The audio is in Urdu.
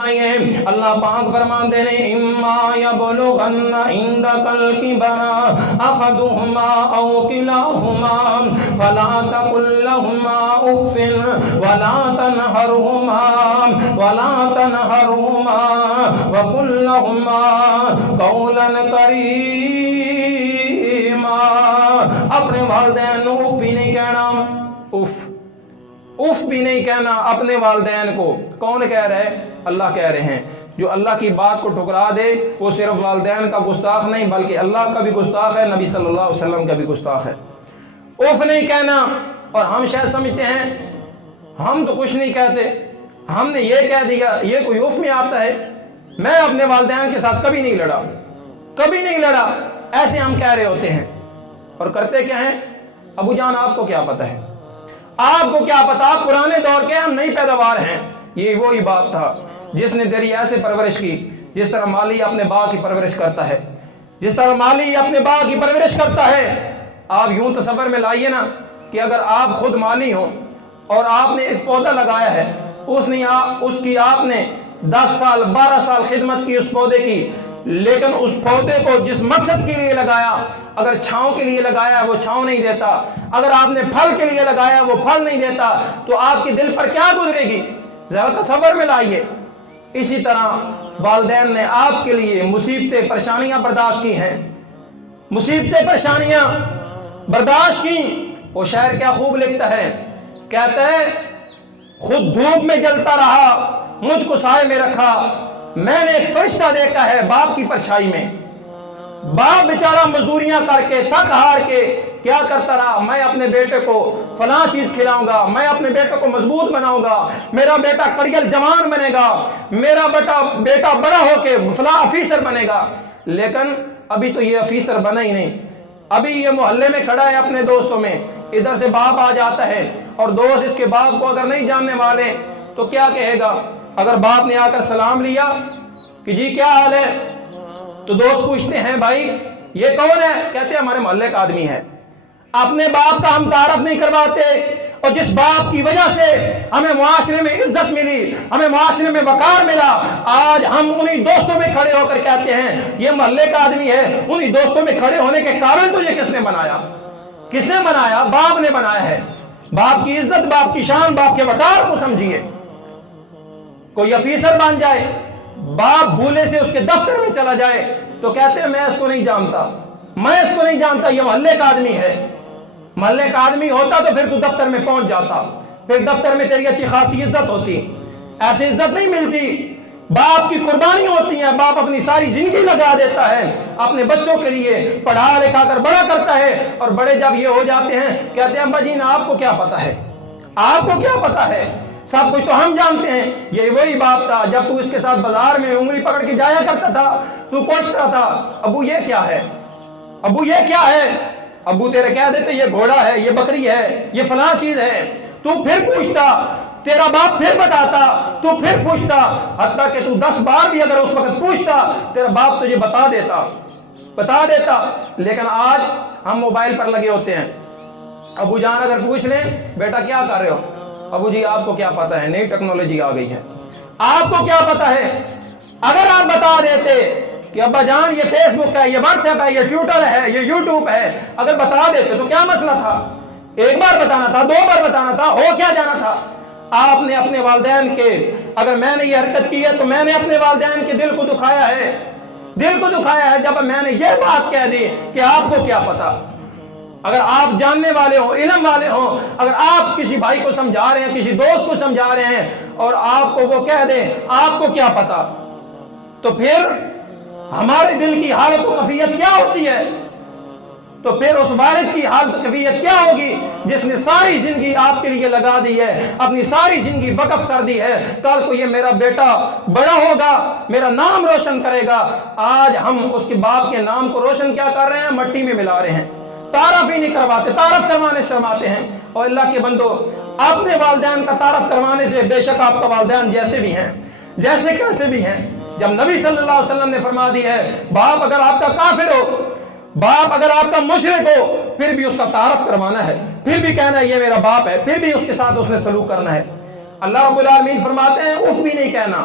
اللہ پاک فرماتے ہیں اما یبلغن عندکل کبر احدہما او کلاہما فلا تقل لہما اف ولا تنہرہما وقل لہما قولا کریما۔ اپنے والدین کو اف بھی نہیں کہنا، اف بھی نہیں کہنا اپنے والدین کو۔ کون کہہ رہے؟ اللہ کہہ رہے ہیں۔ جو اللہ کی بات کو ٹھکرا دے وہ صرف والدین کا گستاخ نہیں بلکہ اللہ کا بھی گستاخ ہے، نبی صلی اللہ علیہ وسلم کا بھی گستاخ ہے۔ اف نہیں کہنا۔ اور ہم شاید سمجھتے ہیں ہم تو کچھ نہیں کہتے، ہم نے یہ کہہ دیا، یہ کوئی اف میں آتا ہے؟ میں اپنے والدین کے ساتھ کبھی نہیں لڑا، کبھی نہیں لڑا، ایسے ہم کہہ رہے ہوتے ہیں اور کرتے کیا ہیں؟ ابو جان آپ کو کیا پتہ ہے، آپ کو کیا پتا، آپ پرانے دور کے، ہم نئی پیداوار ہیں۔ یہ وہی بات تھا جس نے تیری ایسے پرورش کی جس طرح مالی اپنے باغ کی پرورش کرتا ہے، جس طرح مالی اپنے باغ کی پرورش کرتا ہے۔ آپ یوں تصور میں لائیے نا کہ اگر آپ خود مالی ہوں اور آپ نے ایک پودا لگایا ہے، اس کی آپ نے 10 سال 12 سال خدمت کی اس پودے کی، لیکن اس پودے کو جس مقصد کے لیے لگایا، اگر چھاؤں کے لیے لگایا وہ چھاؤں نہیں دیتا، اگر آپ نے پھل کے لیے لگایا وہ پھل نہیں دیتا، تو آپ کے دل پر کیا گزرے گی؟ ذرا تصور میں لائیے۔ اسی طرح والدین نے آپ کے لیے مصیبتیں پریشانیاں برداشت کی ہیں، مصیبتیں پریشانیاں برداشت کی۔ وہ شاعر کیا خوب لکھتا ہے، کہتا ہے خود دھوپ میں جلتا رہا مجھ کو سائے میں رکھا، میں نے ایک فرشتہ دیکھا ہے باپ کی پرچھائی میں۔ باپ بیچارہ مزدوریاں کر کے تھک ہار کے کیا کرتا رہا، میں اپنے بیٹے کو فلاں چیز کھلاؤں گا، میں اپنے بیٹے کو مضبوط بناؤں گا، میرا بیٹا کڑیل جوان بنے گا، میرا بیٹا بڑا ہو کے فلاں افیسر بنے گا۔ لیکن ابھی تو یہ افیسر بنا ہی نہیں، ابھی یہ محلے میں کھڑا ہے اپنے دوستوں میں، ادھر سے باپ آ جاتا ہے اور دوست اس کے باپ کو اگر نہیں جاننے والے تو کیا کہے گا؟ اگر باپ نے آ کر سلام لیا کہ جی کیا حال ہے، تو دوست پوچھتے ہیں بھائی یہ کون ہے؟ کہتے ہیں ہمارے محلے کا آدمی ہے۔ اپنے باپ کا ہم تعارف نہیں کرواتے، اور جس باپ کی وجہ سے ہمیں معاشرے میں عزت ملی، ہمیں معاشرے میں وقار ملا، آج ہم انہی دوستوں میں کھڑے ہو کر کہتے ہیں یہ محلے کا آدمی ہے۔ انہی دوستوں میں کھڑے ہونے کے کارن تو یہ کس نے بنایا؟ کس نے بنایا؟ باپ نے بنایا ہے۔ باپ کی عزت، باپ کی شان، باپ کے وقار کو سمجھیے۔ کوئی افیسر بن جائے، باپ بھولے سے اس کے دفتر میں چلا جائے تو کہتے ہیں میں اس کو نہیں جانتا، میں اس کو نہیں جانتا، یہ محلے کا آدمی ہے۔ محلے کا آدمی ہوتا تو پھر تو دفتر میں پہنچ جاتا، پھر دفتر میں تیری اچھی خاصی عزت ہوتی۔ ایسی عزت نہیں ملتی۔ باپ کی قربانی ہوتی ہے، باپ اپنی ساری زندگی لگا دیتا ہے اپنے بچوں کے لیے، پڑھا لکھا کر بڑا کرتا ہے، اور بڑے جب یہ ہو جاتے ہیں کہتے ہیں ابا جی نا آپ کو کیا پتا ہے، آپ کو کیا پتا ہے، سب کچھ تو ہم جانتے ہیں۔ یہ وہی باپ تھا جب تو اس کے ساتھ بازار میں انگلی پکڑ کے جایا کرتا تھا، تو پوچھتا تھا ابو یہ کیا ہے، ابو یہ کیا ہے، ابو تیرے کہہ دیتے یہ گھوڑا ہے، یہ بکری ہے، یہ فلاں چیز ہے، تو پھر پوچھتا، تیرا باپ پھر بتاتا، تو پھر پوچھتا، حتیٰ کہ تو 10 بار بھی اگر اس وقت پوچھتا تیرا باپ تجھے بتا دیتا۔ لیکن آج ہم موبائل پر لگے ہوتے ہیں، ابو جان اگر پوچھ لیں بیٹا کیا کر رہے ہو، ابو جی آپ کو کیا پتا ہے، نئی ٹیکنالوجی آ گئی ہے، آپ کو کیا پتا ہے۔ اگر آپ بتا دیتے کہ ابا جان یہ فیس بک ہے، یہ واٹس ایپ ہے، یہ ٹویٹر ہے، یہ یوٹیوب ہے، اگر بتا دیتے تو کیا مسئلہ تھا؟ ایک بار بتانا تھا، 2 بار بتانا تھا، ہو کیا جانا تھا۔ آپ نے اپنے والدین کے، اگر میں نے یہ حرکت کی ہے تو میں نے اپنے والدین کے دل کو دکھایا ہے، جب میں نے یہ بات کہہ دی کہ آپ کو کیا پتا۔ اگر آپ جاننے والے ہوں، علم والے ہوں، اگر آپ کسی بھائی کو سمجھا رہے ہیں، کسی دوست کو سمجھا رہے ہیں اور آپ کو وہ کہہ دیں آپ کو کیا پتا، تو پھر ہمارے دل کی حالت و کیفیت کیا ہوتی ہے؟ تو پھر اس والد کی حالت و کیفیت کیا ہوگی جس نے ساری زندگی آپ کے لیے لگا دی ہے، اپنی ساری زندگی وقف کر دی ہے، کل کو یہ میرا بیٹا بڑا ہوگا، میرا نام روشن کرے گا۔ آج ہم اس کے باپ کے نام کو روشن کیا کر رہے ہیں؟ مٹی میں ملا رہے ہیں، تعارف ہی نہیں کرواتے، تعارف کروانے شرماتے ہیں۔ اور اللہ کے بندو، اپنے والدین کا تعارف کروانے سے، بے شک آپ کا والدین جیسے بھی ہیں، جیسے کیسے بھی ہیں، جب نبی صلی اللہ علیہ وسلم نے فرما دی ہے باپ اگر آپ کا کافر ہو، باپ اگر آپ کا مشرک ہو، پھر بھی اس کا تعارف کروانا ہے، پھر بھی کہنا ہے یہ میرا باپ ہے، پھر بھی اس کے ساتھ اس نے سلوک کرنا ہے۔ اللہ رب العالمین فرماتے ہیں اف بھی نہیں کہنا،